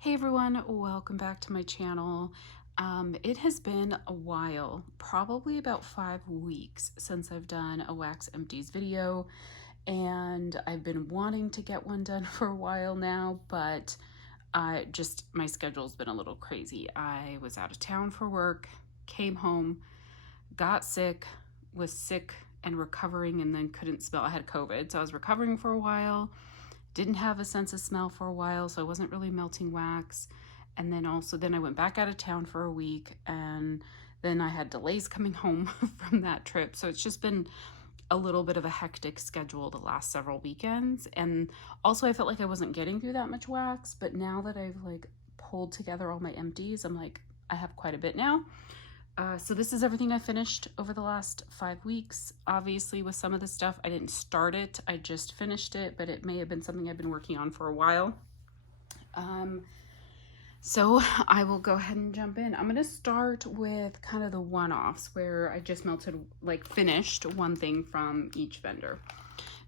Hey everyone, welcome back to my channel. It has been a while, probably about 5 weeks since I've done a Wax Empties video, and I've been wanting to get one done for a while now, but my schedule's been a little crazy. I was out of town for work, came home, got sick, was sick and recovering, and then couldn't smell. I had COVID, so I was recovering for a while. Didn't have a sense of smell for a while, so I wasn't really melting wax. And then I went back out of town for a week, and then I had delays coming home from that trip. So it's just been a little bit of a hectic schedule the last several weekends. And also I felt like I wasn't getting through that much wax, but now that I've pulled together all my empties, I'm like, I have quite a bit now. So this is everything I finished over the last 5 weeks. Obviously with some of the stuff, I didn't start it, I just finished it, but it may have been something I've been working on for a while. So I will go ahead and jump in. I'm going to start with kind of the one-offs where I just finished one thing from each vendor.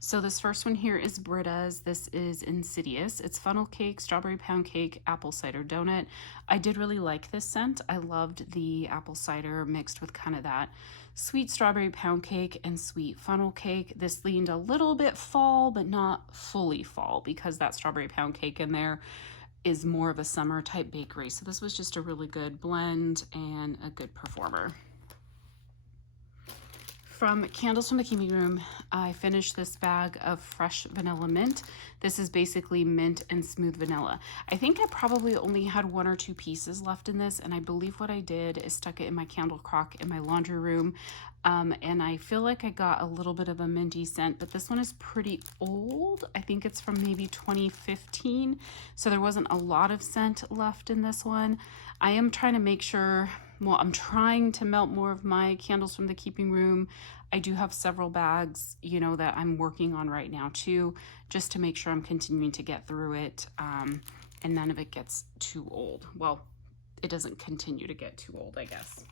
So this first one here is Britta's. This is Insidious. It's funnel cake, strawberry pound cake, apple cider donut. I did really like this scent. I loved the apple cider mixed with kind of that sweet strawberry pound cake and sweet funnel cake. This leaned a little bit fall, but not fully fall, because that strawberry pound cake in there is more of a summer type bakery. So this was just a really good blend and a good performer. From Candles from the Keeping Room, I finished this bag of fresh vanilla mint. This is basically mint and smooth vanilla. I think I probably only had 1 or 2 pieces left in this, and I believe what I did is stuck it in my candle crock in my laundry room. And I feel like I got a little bit of a minty scent, but this one is pretty old. I think it's from maybe 2015, so there wasn't a lot of scent left in this one. I am trying to make sure, well, I'm trying to melt more of my Candles from the Keeping Room. I do have several bags, that I'm working on right now too, just to make sure I'm continuing to get through it, and none of it gets too old. Well, it doesn't continue to get too old, I guess.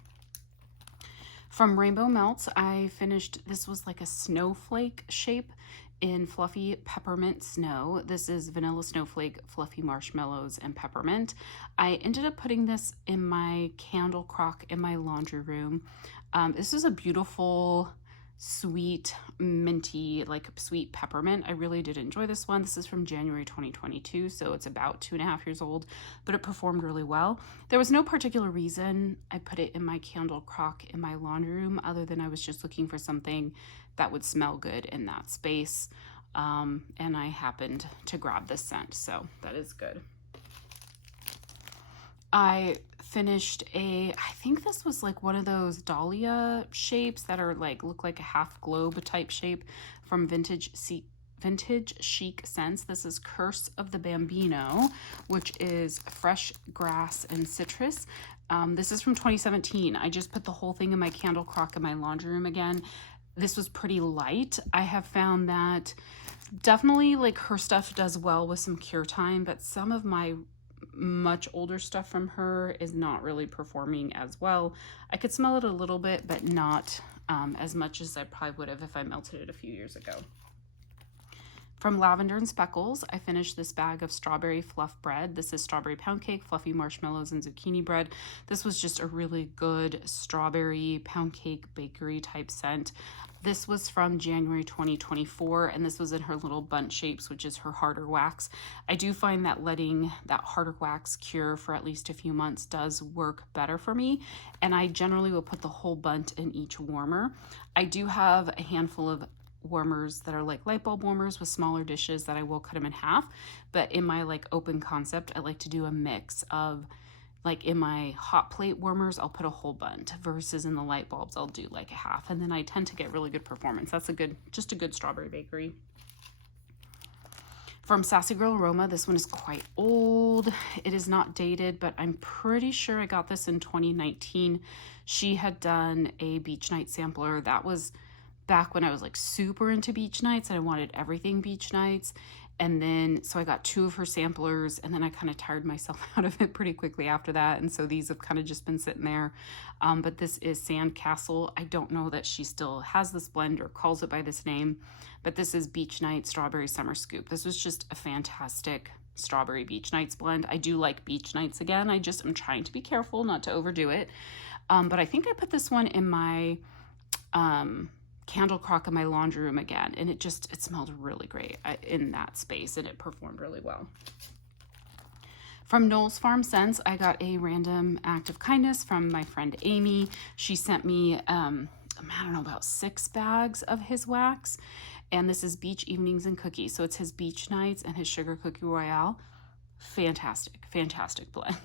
From Rainbow Melts, I finished, this was like a snowflake shape in Fluffy Peppermint Snow. This is vanilla snowflake, fluffy marshmallows, and peppermint. I ended up putting this in my candle crock in my laundry room. This is a beautiful, sweet, minty, sweet peppermint. I really did enjoy this one. This is from January 2022, so it's about 2.5 years old, but it performed really well. There was no particular reason I put it in my candle crock in my laundry room, other than I was just looking for something that would smell good in that space, and I happened to grab this scent, so that is good. I finished I think this was one of those dahlia shapes that are look like a half globe type shape from Vintage Chic Scents. This is Curse of the Bambino, which is fresh grass and citrus. This is from 2017. I just put the whole thing in my candle crock in my laundry room again. This was pretty light. I have found that definitely her stuff does well with some cure time, but some of my much older stuff from her is not really performing as well. I could smell it a little bit, but not as much as I probably would have if I melted it a few years ago. From Lavender and Speckles, I finished this bag of strawberry fluff bread. This is strawberry pound cake, fluffy marshmallows, and zucchini bread. This was just a really good strawberry pound cake bakery type scent. This was from January 2024, and this was in her little bundt shapes, which is her harder wax. I do find that letting that harder wax cure for at least a few months does work better for me, and I generally will put the whole bundt in each warmer. I do have a handful of warmers that are like light bulb warmers with smaller dishes that I will cut them in half, but in my open concept, I like to do a mix of in my hot plate warmers, I'll put a whole bundt, versus in the light bulbs, I'll do a half, and then I tend to get really good performance. That's just a good strawberry bakery. From Sassy Girl Aroma, this one is quite old. It is not dated, but I'm pretty sure I got this in 2019. She had done a beach night sampler. That was back when I was super into beach nights and I wanted everything beach nights. And then, so I got 2 of her samplers, and then I kind of tired myself out of it pretty quickly after that. And so these have kind of just been sitting there. But this is Sandcastle. I don't know that she still has this blend or calls it by this name, but this is Beach Night Strawberry Summer Scoop. This was just a fantastic Strawberry Beach Nights blend. I do like Beach Nights again. I'm trying to be careful not to overdo it. But I think I put this one in my candle crock in my laundry room again, and it smelled really great in that space, and it performed really well. From Knoll's Farm Scents, I got a random act of kindness from my friend Amy. She sent me I don't know, about 6 bags of his wax, and this is Beach Evenings and Cookies. So it's his Beach Nights and his Sugar Cookie Royale. Fantastic blend.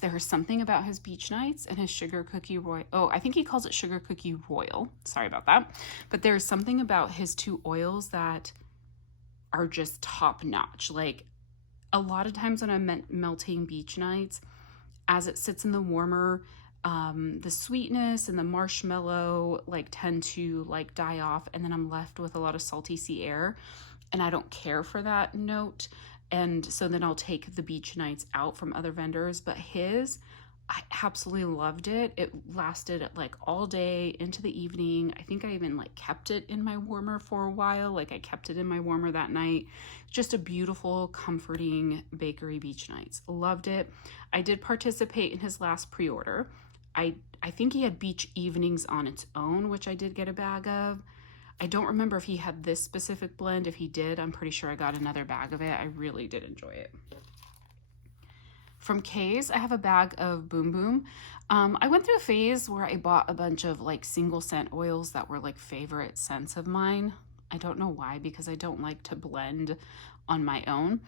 There is something about his Beach Nights and his Sugar Cookie Royal. Oh, I think he calls it Sugar Cookie Royal. Sorry about that. But there's something about his 2 oils that are just top notch. Like, a lot of times when I'm melting Beach Nights, as it sits in the warmer, the sweetness and the marshmallow tend to die off, and then I'm left with a lot of salty sea air, and I don't care for that note. And so then I'll take the Beach Nights out from other vendors, but I absolutely loved it. It lasted all day into the evening. I think I even kept it in my warmer for a while. I kept it in my warmer that night. Just a beautiful, comforting bakery Beach Nights. Loved it. I did participate in his last pre-order. I think he had Beach Evenings on its own, which I did get a bag of. I don't remember if he had this specific blend. If he did, I'm pretty sure I got another bag of it. I really did enjoy it. From K's, I have a bag of Boom Boom. I went through a phase where I bought a bunch of single scent oils that were favorite scents of mine. I don't know why, because I don't like to blend on my own.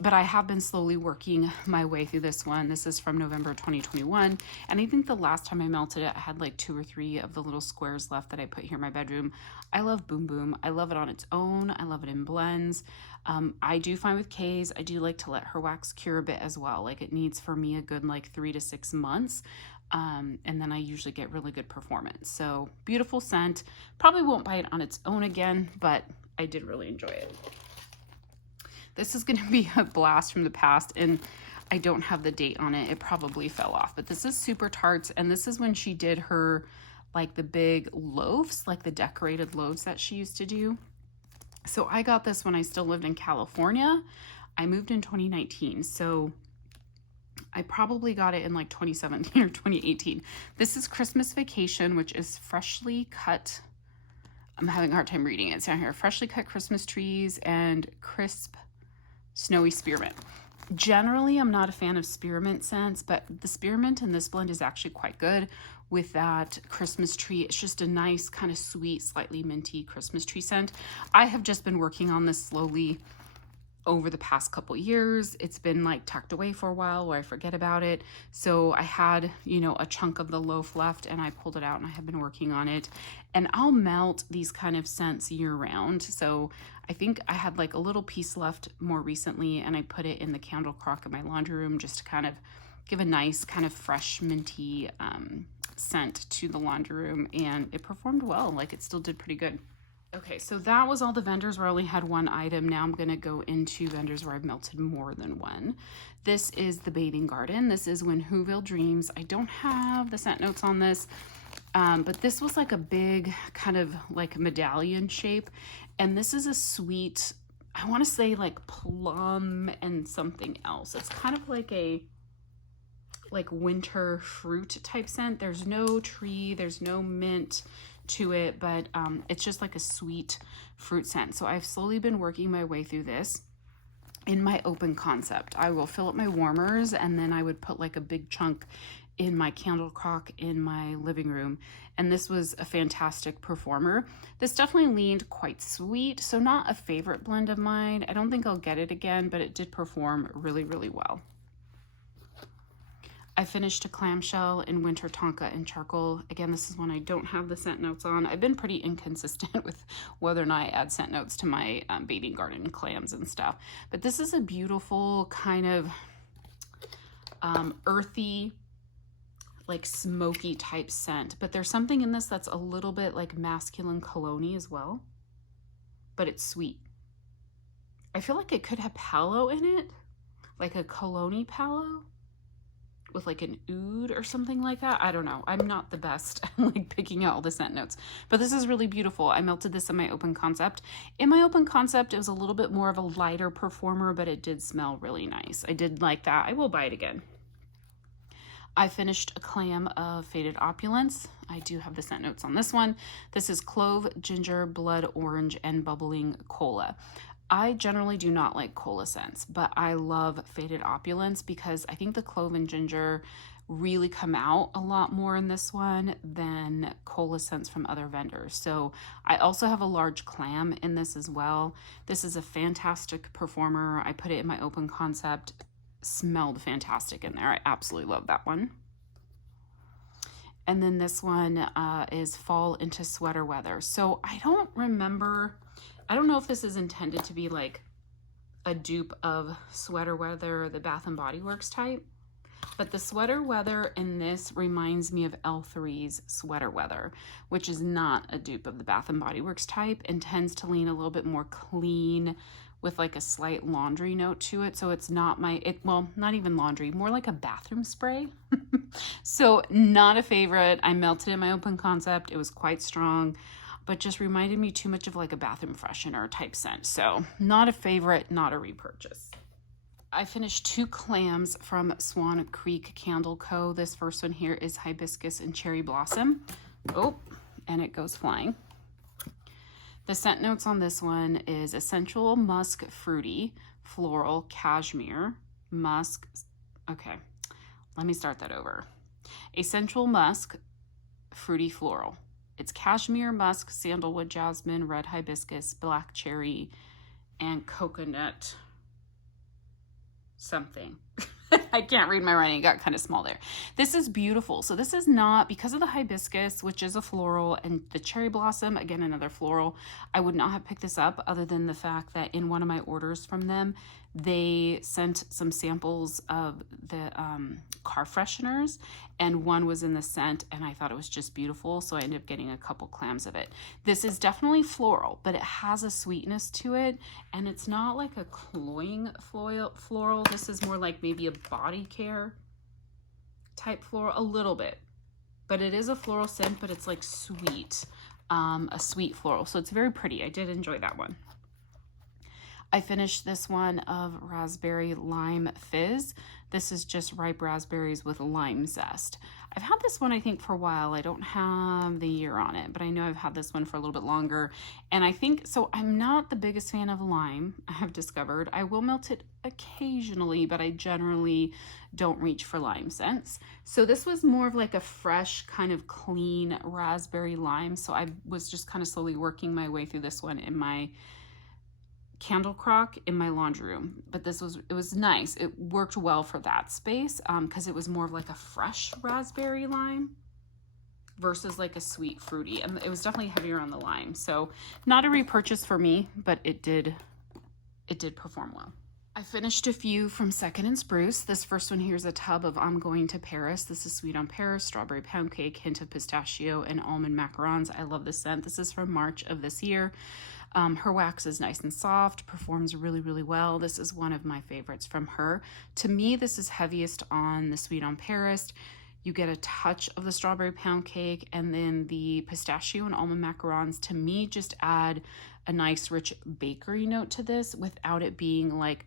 But I have been slowly working my way through this one. This is from November 2021. And I think the last time I melted it, I had 2 or 3 of the little squares left that I put here in my bedroom. I love Boom Boom. I love it on its own. I love it in blends. I do find with K's, I do like to let her wax cure a bit as well. It needs for me a good 3 to 6 months. And then I usually get really good performance. So beautiful scent. Probably won't buy it on its own again, but I did really enjoy it. This is going to be a blast from the past, and I don't have the date on it. It probably fell off, but this is Super Tarts, and this is when she did her, the big loaves, the decorated loaves that she used to do. So I got this when I still lived in California. I moved in 2019, so I probably got it in 2017 or 2018. This is Christmas Vacation, which is freshly cut. I'm having a hard time reading it. It's down here. Freshly cut Christmas trees and crisp snowy spearmint. Generally, I'm not a fan of spearmint scents, but the spearmint in this blend is actually quite good with that Christmas tree. It's just a nice kind of sweet, slightly minty Christmas tree scent. I have just been working on this slowly over the past couple years. It's been tucked away for a while where I forget about it. So I had, a chunk of the loaf left, and I pulled it out, and I have been working on it. And I'll melt these kind of scents year round. So I think I had a little piece left more recently, and I put it in the candle crock in my laundry room just to kind of give a nice kind of fresh minty scent to the laundry room, and it performed well. It still did pretty good. Okay, so that was all the vendors where I only had one item. Now I'm going to go into vendors where I've melted more than one. This is the Bathing Garden. This is When Whoville Dreams. I don't have the scent notes on this, but this was a big kind of medallion shape. And this is a sweet, I want to say plum and something else. It's kind of a winter fruit type scent. There's no tree, there's no mint to it, but it's just a sweet fruit scent. So I've slowly been working my way through this in my open concept. I will fill up my warmers, and then I would put a big chunk in my candle crock in my living room, and this was a fantastic performer. This definitely leaned quite sweet, so not a favorite blend of mine. I don't think I'll get it again, but it did perform really, really well. I finished a clamshell in Winter Tonka and Charcoal. Again, this is one I don't have the scent notes on. I've been pretty inconsistent with whether or not I add scent notes to my Bathing Garden clams and stuff. But this is a beautiful kind of earthy, smoky type scent. But there's something in this that's a little bit masculine cologne-y as well. But it's sweet. I feel like it could have palo in it, like a cologne palo with like an oud or something like that. I don't know. I'm not the best at like picking out all the scent notes, but this is really beautiful. I melted this in my open concept. In my open concept, it was a little bit more of a lighter performer, but it did smell really nice. I did like that. I will buy it again. I finished a clam of Faded Opulence. I do have the scent notes on this one. This is clove, ginger, blood orange, and bubbling cola. I generally do not like cola scents, but I love Faded Opulence because I think the clove and ginger really come out a lot more in this one than cola scents from other vendors. So I also have a large clam in this as well. This is a fantastic performer. I put it in my open concept. Smelled fantastic in there. I absolutely love that one. And then this one is Fall into Sweater Weather. So I don't remember, I don't know if this is intended to be like a dupe of Sweater Weather, the Bath and Body Works type, but the Sweater Weather in this reminds me of L3's Sweater Weather, which is not a dupe of the Bath and Body Works type and tends to lean a little bit more clean with like a slight laundry note to it. So it's not well, not even laundry, more like a bathroom spray. So not a favorite. I melted in my open concept. It was quite strong, but just reminded me too much of like a bathroom freshener type scent. So not a favorite, not a repurchase. I finished 2 clams from Swan Creek Candle Co. This first one here is Hibiscus and Cherry Blossom. Oh, and it goes flying. The scent notes on this one is essential musk, fruity, floral, cashmere, musk. Okay, let me start that over. Essential musk, fruity, floral. It's cashmere, musk, sandalwood, jasmine, red hibiscus, black cherry, and coconut something. I can't read my writing. It got kind of small there. This is beautiful. So this is not, because of the hibiscus, which is a floral, and the cherry blossom, again, another floral, I would not have picked this up other than the fact that in one of my orders from them, they sent some samples of the car fresheners, and one was in the scent, and I thought it was just beautiful, so I ended up getting a couple clams of it. This is definitely floral, but it has a sweetness to it, and it's not like a cloying floral. This is more like maybe a body care type floral, a little bit, but it is a floral scent, but it's like sweet, a sweet floral, so it's very pretty. I did enjoy that one. I finished this one of Raspberry Lime Fizz. This is just ripe raspberries with lime zest. I've had this one, I think, for a while. I don't have the year on it, but I know I've had this one for a little bit longer. And I think, so I'm not the biggest fan of lime, I have discovered. I will melt it occasionally, but I generally don't reach for lime scents. So this was more of like a fresh, kind of clean raspberry lime. So I was just kind of slowly working my way through this one in my candle crock in my laundry room, but it was nice. It worked well for that space because it was more of like a fresh raspberry lime versus like a sweet fruity, and it was definitely heavier on the lime. So not a repurchase for me, but it did perform well. I finished a few from Second and Spruce. This first one here is a tub of I'm Going to Paris. This is Sweet on Paris, strawberry pound cake, hint of pistachio, and almond macarons. I love this scent. This is from March of this year. Her wax is nice and soft, performs really, really well. This is one of my favorites from her. To me, this is heaviest on the Sweet on Paris. You get a touch of the strawberry pound cake, and then the pistachio and almond macarons, to me, just add a nice rich bakery note to this without it being like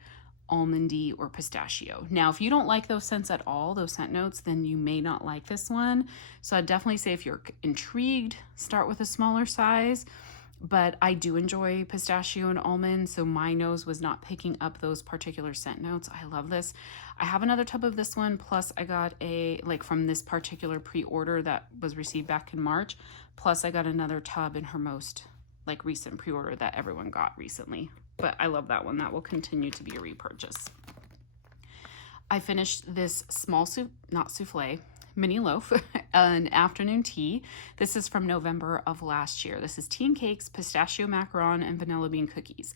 almondy or pistachio. Now, if you don't like those scents at all, those scent notes, then you may not like this one. So I'd definitely say if you're intrigued, start with a smaller size. But I do enjoy pistachio and almond, so my nose was not picking up those particular scent notes. I love this. I have another tub of this one, plus I got from this particular pre-order that was received back in March, plus I got another tub in her most recent pre-order that everyone got recently. But I love that one. That will continue to be a repurchase. I finished this small mini loaf, an afternoon tea. This is from November of last year. This is tea and cakes, pistachio macaron, and vanilla bean cookies.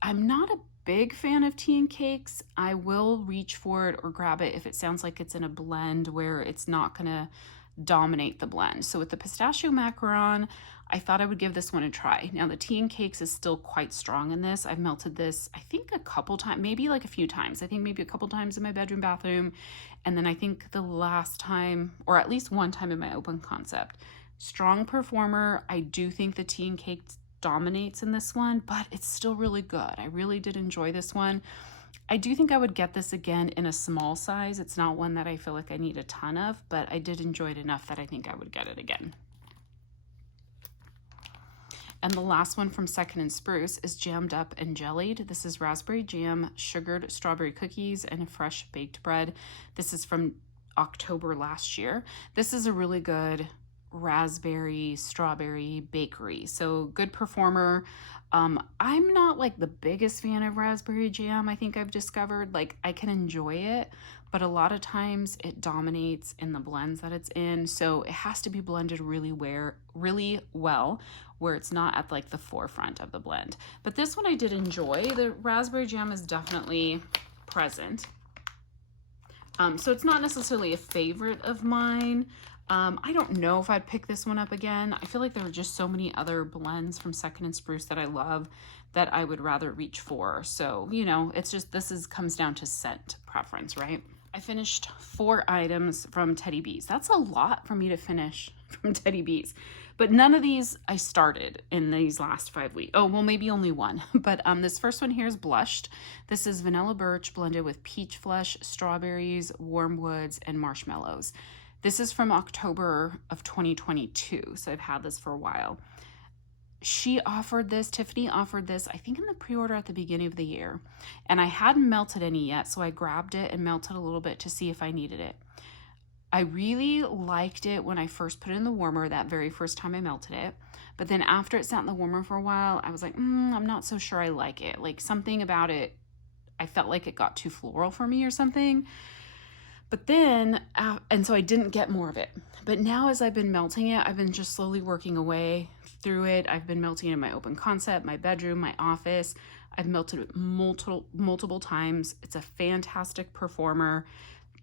I'm not a big fan of tea and cakes. I will reach for it or grab it if it sounds like it's in a blend where it's not gonna dominate the blend. So with the pistachio macaron, I thought I would give this one a try. Now the tea and cakes is still quite strong in this. I've melted this, I think a couple times, maybe like a few times. I think maybe a couple times in my bedroom bathroom. And then I think the last time, or at least one time in my open concept. Strong performer. I do think the tea and cake dominates in this one, but it's still really good. I really did enjoy this one. I do think I would get this again in a small size. It's not one that I feel like I need a ton of, but I did enjoy it enough that I think I would get it again. And the last one from Second and Spruce is Jammed Up and Jellied. This is raspberry jam, sugared strawberry cookies, and fresh baked bread. This is from October last year. This is a really good raspberry strawberry bakery, so good performer. I'm not like the biggest fan of raspberry jam. I think I've discovered, like, I can enjoy it, but a lot of times it dominates in the blends that it's in, so it has to be blended really well where it's not at like the forefront of the blend. But this one I did enjoy. The raspberry jam is definitely present, so it's not necessarily a favorite of mine. I don't know if I'd pick this one up again. I feel like there are just so many other blends from Second and Spruce that I love that I would rather reach for. So, you know, it's just, comes down to scent preference, right? I finished 4 items from Teddy Bees. That's a lot for me to finish from Teddy Bees. But none of these I started in these last 5 weeks. Oh, well, maybe only one. But this first one here is Blushed. This is vanilla birch blended with peach flesh, strawberries, warm woods, and marshmallows. This is from October of 2022, so I've had this for a while. Tiffany offered this, I think in the pre-order at the beginning of the year, and I hadn't melted any yet, so I grabbed it and melted a little bit to see if I needed it. I really liked it when I first put it in the warmer, that very first time I melted it, but then after it sat in the warmer for a while, I was like, I'm not so sure I like it. Like, something about it, I felt like it got too floral for me or something. But then, and so I didn't get more of it. But now as I've been melting it, I've been just slowly working away through it. I've been melting it in my open concept, my bedroom, my office. I've melted it multiple times. It's a fantastic performer,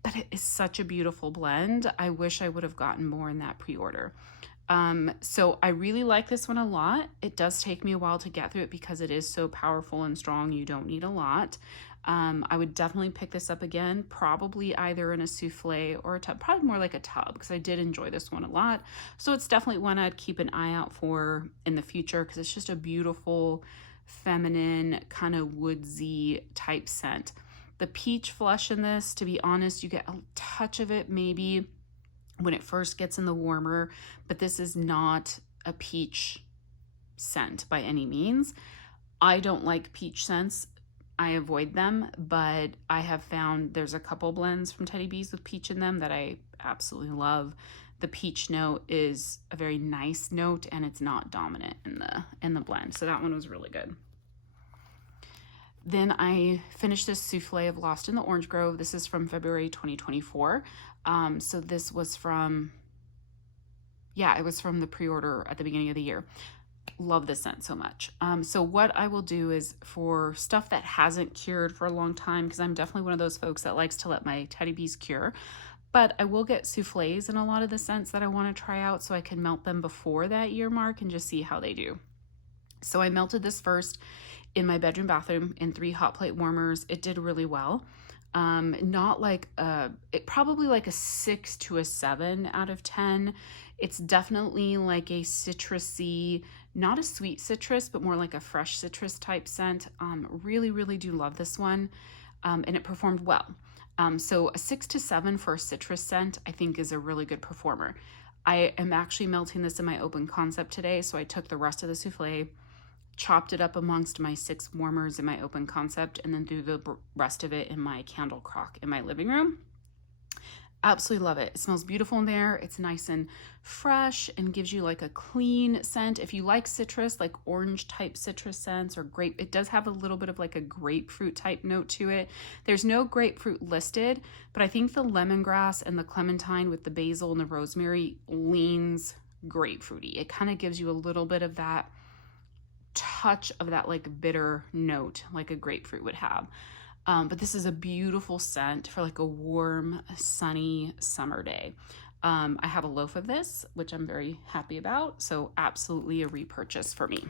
but it is such a beautiful blend. I wish I would have gotten more in that pre-order. So I really like this one a lot. It does take me a while to get through it because it is so powerful and strong. You don't need a lot. I would definitely pick this up again, probably either in a souffle or a tub, probably more like a tub, because I did enjoy this one a lot. So it's definitely one I'd keep an eye out for in the future because it's just a beautiful, feminine, kind of woodsy type scent. The peach flush in this, to be honest, you get a touch of it maybe when it first gets in the warmer, but this is not a peach scent by any means. I don't like peach scents. I avoid them, but I have found there's a couple blends from Teddy Bees with peach in them that I absolutely love. The peach note is a very nice note and it's not dominant in the blend. So that one was really good. Then I finished this souffle of Lost in the Orange Grove. This is from February 2024. So this was from, it was from the pre-order at the beginning of the year. Love this scent so much. So what I will do is for stuff that hasn't cured for a long time, because I'm definitely one of those folks that likes to let my Teddy Bees cure, but I will get souffles in a lot of the scents that I want to try out so I can melt them before that year mark and just see how they do. So I melted this first in my bedroom bathroom in 3 hot plate warmers. It did really well. Not like probably like a 6 to a 7 out of 10. It's definitely like a citrusy, not a sweet citrus, but more like a fresh citrus type scent. Really, really do love this one. And it performed well. So a 6 to 7 for a citrus scent, I think is a really good performer. I am actually melting this in my open concept today. So I took the rest of the souffle, chopped it up amongst my 6 warmers in my open concept, and then threw the rest of it in my candle crock in my living room. Absolutely love it. It smells beautiful in there. It's nice and fresh and gives you like a clean scent. If you like citrus, like orange type citrus scents or grape, it does have a little bit of like a grapefruit type note to it. There's no grapefruit listed, but I think the lemongrass and the clementine with the basil and the rosemary leans grapefruity. It kind of gives you a little bit of that touch of that like bitter note like a grapefruit would have. But this is a beautiful scent for like a warm, sunny summer day. I have a loaf of this, which I'm very happy about. So absolutely a repurchase for me.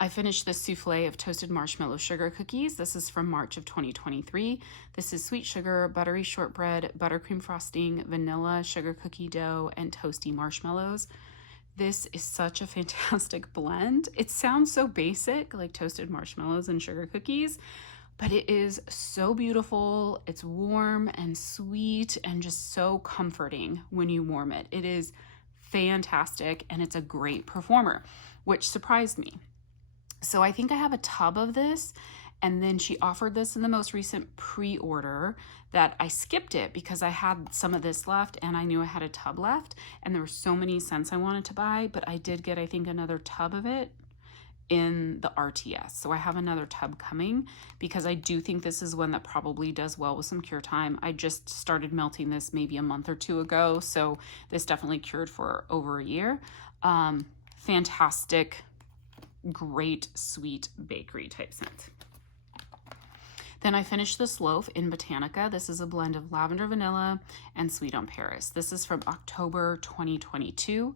I finished this souffle of toasted marshmallow sugar cookies. This is from March of 2023. This is sweet sugar, buttery shortbread, buttercream frosting, vanilla, sugar cookie dough, and toasty marshmallows. This is such a fantastic blend. It sounds so basic, like toasted marshmallows and sugar cookies, but it is so beautiful. It's warm and sweet and just so comforting when you warm it. It is fantastic, and it's a great performer, which surprised me. So I think I have a tub of this, and then she offered this in the most recent pre-order that I skipped it because I had some of this left and I knew I had a tub left, and there were so many scents I wanted to buy, but I did get, I think, another tub of it in the RTS. So I have another tub coming because I do think this is one that probably does well with some cure time. I just started melting this maybe a month or two ago, so this definitely cured for over a year. Fantastic, great sweet bakery type scent. Then I finished this loaf in Botanica. This is a blend of lavender vanilla and sweet on Paris. This is from October 2022.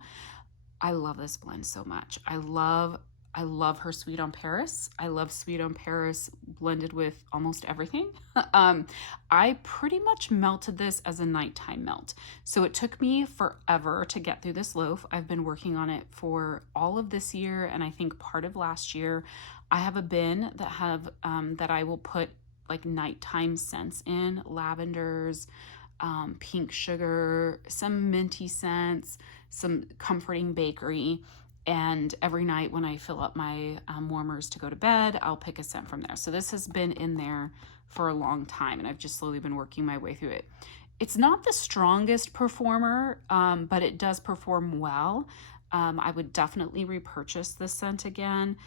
I love this blend so much. I love her sweet on Paris. I love sweet on Paris blended with almost everything. I pretty much melted this as a nighttime melt. So it took me forever to get through this loaf. I've been working on it for all of this year and I think part of last year. I have a bin that have that I will put like nighttime scents in, lavenders, pink sugar, some minty scents, some comforting bakery. And every night when I fill up my warmers to go to bed, I'll pick a scent from there. So this has been in there for a long time, and I've just slowly been working my way through it. It's not the strongest performer, but it does perform well. I would definitely repurchase this scent again,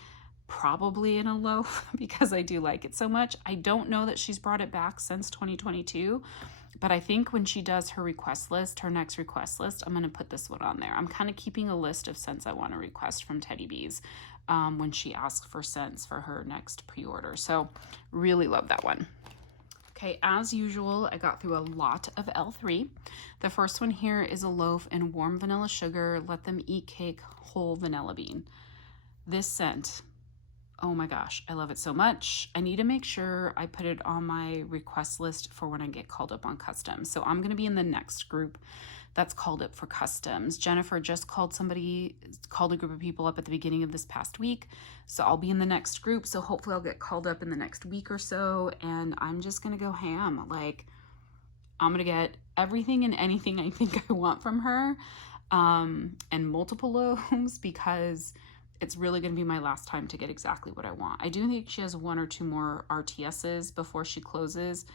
probably in a loaf because I do like it so much. I don't know that she's brought it back since 2022. But I think when she does her request list, her next request list, I'm going to put this one on there. I'm kind of keeping a list of scents I want to request from Teddy Bees when she asks for scents for her next pre-order. So really love that one. Okay, as usual, I got through a lot of L3. The first one here is a loaf in warm vanilla sugar, let them eat cake, whole vanilla bean. This scent, oh my gosh, I love it so much. I need to make sure I put it on my request list for when I get called up on customs. So I'm going to be in the next group that's called up for customs. Jennifer just called a group of people up at the beginning of this past week. So I'll be in the next group. So hopefully I'll get called up in the next week or so. And I'm just going to go ham. Like, I'm going to get everything and anything I think I want from her, and multiple loaves, because it's really going to be my last time to get exactly what I want. I do think she has one or two more RTSs before she closes,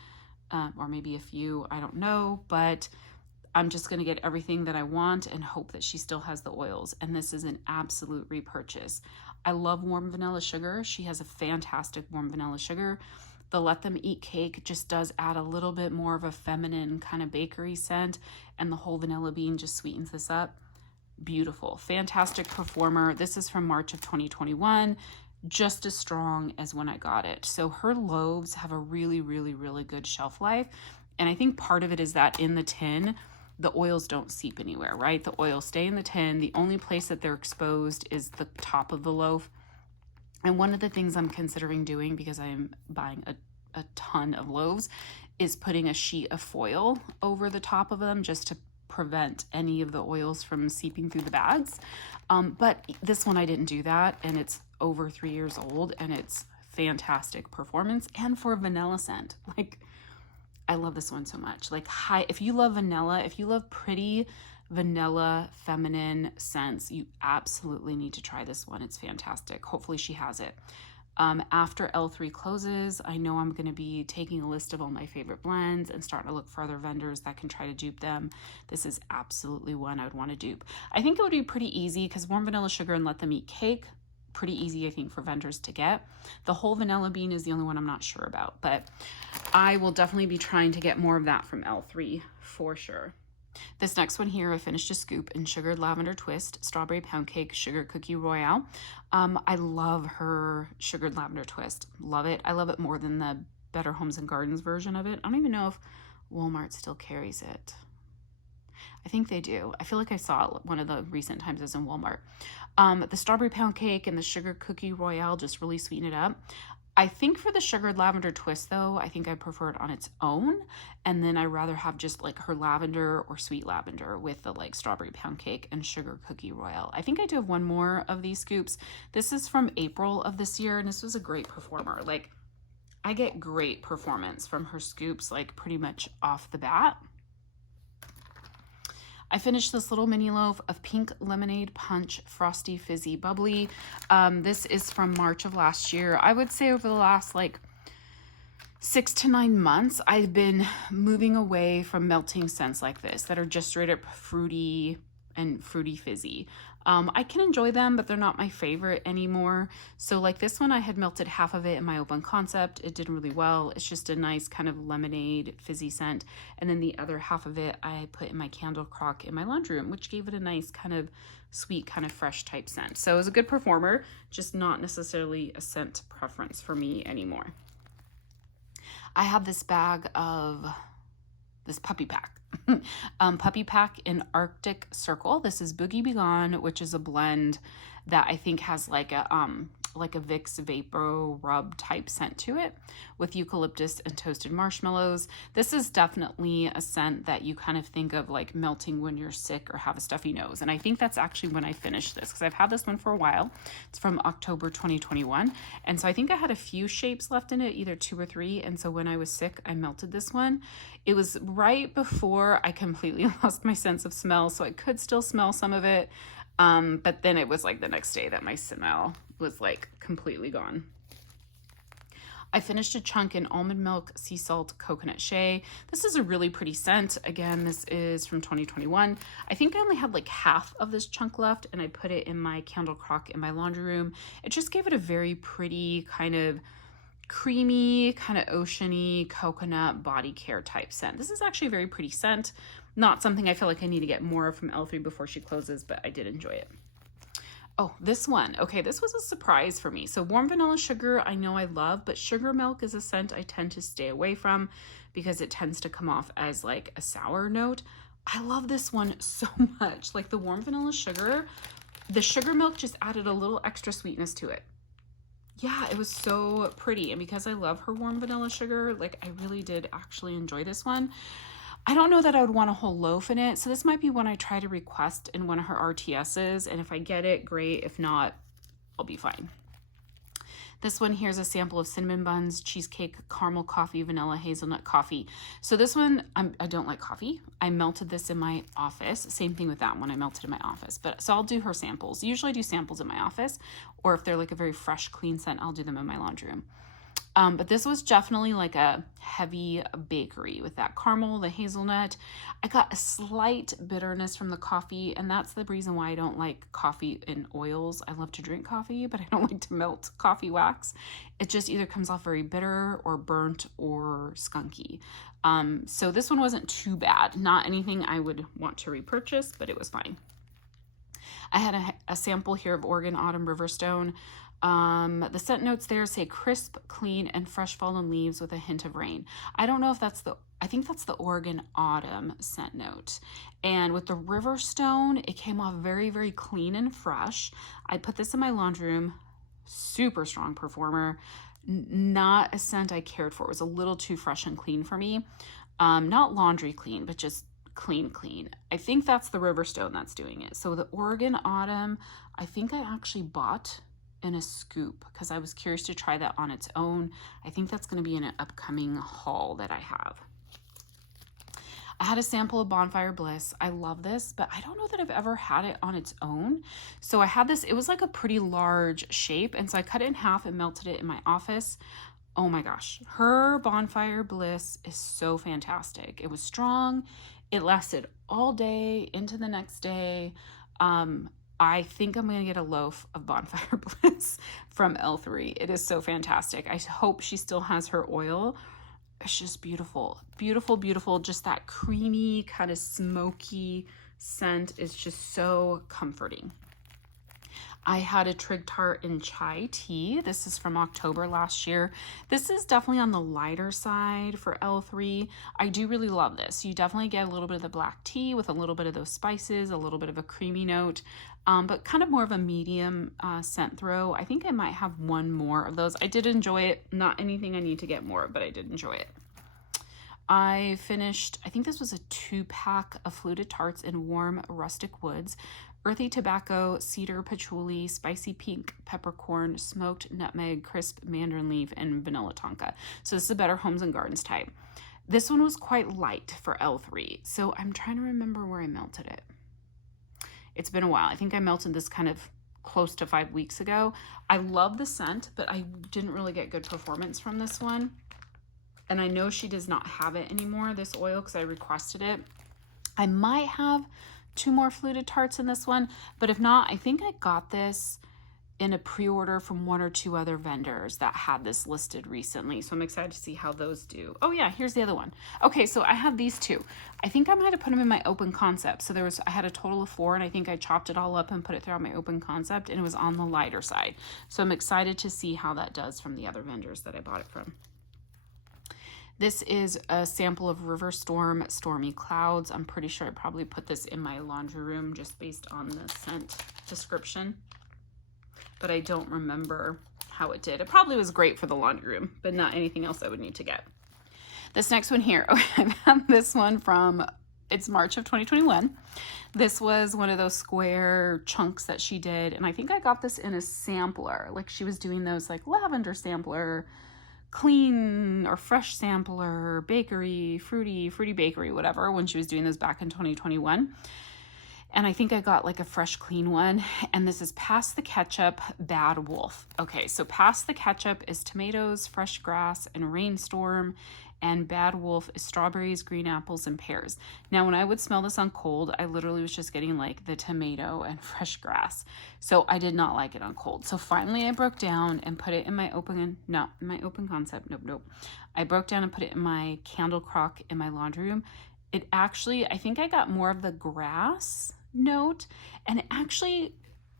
or maybe a few, I don't know, but I'm just going to get everything that I want and hope that she still has the oils. And this is an absolute repurchase. I love warm vanilla sugar. She has a fantastic warm vanilla sugar. The Let Them Eat cake just does add a little bit more of a feminine kind of bakery scent, and the whole vanilla bean just sweetens this up. Beautiful, fantastic performer. This is from March of 2021, just as strong as when I got it. So her loaves have a really, really, really good shelf life. And I think part of it is that in the tin, the oils don't seep anywhere, right? The oils stay in the tin. The only place that they're exposed is the top of the loaf. And one of the things I'm considering doing, because I'm buying a ton of loaves, is putting a sheet of foil over the top of them just to prevent any of the oils from seeping through the bags. But this one I didn't do that, and it's over 3 years old, and it's fantastic performance. And for a vanilla scent, like, I love this one so much. Like, if you love vanilla, if you love pretty vanilla feminine scents, you absolutely need to try this one. It's fantastic. Hopefully she has it. After L3 closes, I know I'm going to be taking a list of all my favorite blends and starting to look for other vendors that can try to dupe them. This is absolutely one I would want to dupe. I think it would be pretty easy because warm vanilla sugar and Let Them Eat cake, pretty easy, I think, for vendors to get. The whole vanilla bean is the only one I'm not sure about, but I will definitely be trying to get more of that from L3 for sure. This next one here, I finished a scoop in sugared lavender twist, strawberry pound cake, sugar cookie royale. I love her sugared lavender twist. Love it. I love it more than the Better Homes and Gardens version of it. I don't even know if Walmart still carries it. I think they do. I feel like I saw it one of the recent times I was in Walmart. The strawberry pound cake and the sugar cookie royale just really sweeten it up. I think for the sugared lavender twist though, I think I prefer it on its own. And then I rather have just like her lavender or sweet lavender with the like strawberry pound cake and sugar cookie royale. I think I do have one more of these scoops. This is from April of this year, and this was a great performer. Like, I get great performance from her scoops, like pretty much off the bat. I finished this little mini loaf of pink lemonade punch frosty fizzy bubbly. This is from March of last year. I would say over the last like 6 to 9 months, I've been moving away from melting scents like this that are just straight up fruity and fruity fizzy. I can enjoy them, but they're not my favorite anymore. So like this one, I had melted half of it in my open concept. It did really well. It's just a nice kind of lemonade fizzy scent. And then the other half of it, I put in my candle crock in my laundry room, which gave it a nice kind of sweet, kind of fresh type scent. So it was a good performer, just not necessarily a scent preference for me anymore. I have this bag of this puppy pack. Puppy pack in Arctic Circle. This is Boogie Be Gone, which is a blend that I think has like a Vicks Vapor Rub type scent to it with eucalyptus and toasted marshmallows. This is definitely a scent that you kind of think of like melting when you're sick or have a stuffy nose. And I think that's actually when I finished this, because I've had this one for a while. It's from October 2021. And so I think I had a few shapes left in it, either 2 or 3. And so when I was sick, I melted this one. It was right before I completely lost my sense of smell, so I could still smell some of it. But then it was like the next day that my smell was like completely gone. I finished a chunk in almond milk, sea salt, coconut shea. This is a really pretty scent. Again, this is from 2021. I think I only had like half of this chunk left, and I put it in my candle crock in my laundry room. It just gave it a very pretty kind of creamy, kind of oceany coconut body care type scent. This is actually a very pretty scent. Not something I feel like I need to get more of from L3 before she closes, but I did enjoy it. Oh, this one. Okay, this was a surprise for me. So warm vanilla sugar, I know I love, but sugar milk is a scent I tend to stay away from because it tends to come off as like a sour note. I love this one so much. Like the warm vanilla sugar, the sugar milk just added a little extra sweetness to it. Yeah, it was so pretty. And because I love her warm vanilla sugar, like I really did actually enjoy this one. I don't know that I would want a whole loaf in it. So this might be one I try to request in one of her RTSs. And if I get it, great. If not, I'll be fine. This one here's a sample of cinnamon buns, cheesecake, caramel coffee, vanilla hazelnut coffee. So this one, I don't like coffee. I melted this in my office. Same thing with that one. I melted in my office. But so I'll do her samples. Usually I do samples in my office, or if they're like a very fresh, clean scent, I'll do them in my laundry room. But this was definitely like a heavy bakery with that caramel, the hazelnut. I got a slight bitterness from the coffee, and that's the reason why I don't like coffee in oils. I love to drink coffee, but I don't like to melt coffee wax. It just either comes off very bitter or burnt or skunky. So this one wasn't too bad. Not anything I would want to repurchase, but it was fine. I had a sample here of Oregon Autumn Riverstone. The scent notes there say crisp, clean, and fresh fallen leaves with a hint of rain. I don't know if I think that's the Oregon Autumn scent note. And with the Riverstone, it came off very, very clean and fresh. I put this in my laundry room. Super strong performer. Not a scent I cared for. It was a little too fresh and clean for me. Not laundry clean, but just clean. I think that's the Riverstone that's doing it. So the Oregon Autumn, I think I actually bought in a scoop because I was curious to try that on its own. I think that's going to be in an upcoming haul that I have. I had a sample of Bonfire Bliss. I love this, but I don't know that I've ever had it on its own. So I had this, it was like a pretty large shape, and so I cut it in half and melted it in my office. Oh my gosh, her Bonfire Bliss is so fantastic. It was strong. It lasted all day into the next day. I think I'm going to get a loaf of Bonfire Bliss from L3. It is so fantastic. I hope she still has her oil. It's just beautiful. Beautiful, beautiful. Just that creamy, kind of smoky scent is just so comforting. I had a Trig Tart in Chai Tea. This is from October last year. This is definitely on the lighter side for L3. I do really love this. You definitely get a little bit of the black tea with a little bit of those spices, a little bit of a creamy note, but kind of more of a medium scent throw. I think I might have one more of those. I did enjoy it. Not anything I need to get more of, but I did enjoy it. I finished, I think this was a 2-pack of Fluted Tarts in Warm Rustic Woods. Earthy tobacco, cedar, patchouli, spicy pink peppercorn, smoked nutmeg, crisp mandarin leaf, and vanilla tonka. So this is a better Homes and Gardens type. This one was quite light for L3, so I'm trying to remember where I melted it. It's been a while. I think I melted this kind of close to 5 weeks ago. I love the scent, but I didn't really get good performance from this one. And I know she does not have it anymore, this oil, because I requested it. I might have 2 more Fluted Tarts in this one, but if not, I think I got this in a pre-order from 1 or 2 other vendors that had this listed recently. So I'm excited to see how those do. Oh yeah, here's the other one. Okay, so I have these 2. I think I might have put them in my open concept. So I had a total of 4, and I think I chopped it all up and put it throughout my open concept, and it was on the lighter side. So I'm excited to see how that does from the other vendors that I bought it from. This is a sample of River Storm Stormy Clouds. I'm pretty sure I probably put this in my laundry room just based on the scent description, but I don't remember how it did. It probably was great for the laundry room, but not anything else I would need to get. This next one here, I've had this one from, it's March of 2021. This was one of those square chunks that she did, and I think I got this in a sampler. Like she was doing those like lavender sampler, clean or fresh sampler, bakery, fruity bakery, whatever, when she was doing those back in 2021. And I think I got like a fresh clean one. And this is Past the Ketchup, Bad Wolf. Okay, so Past the Ketchup is tomatoes, fresh grass, and rainstorm. And Bad Wolf is strawberries, green apples, and pears. Now, when I would smell this on cold, I literally was just getting like the tomato and fresh grass. So I did not like it on cold. So finally I broke down and put it in my open concept. Nope. I broke down and put it in my candle crock in my laundry room. It actually, I think I got more of the grass note, and it actually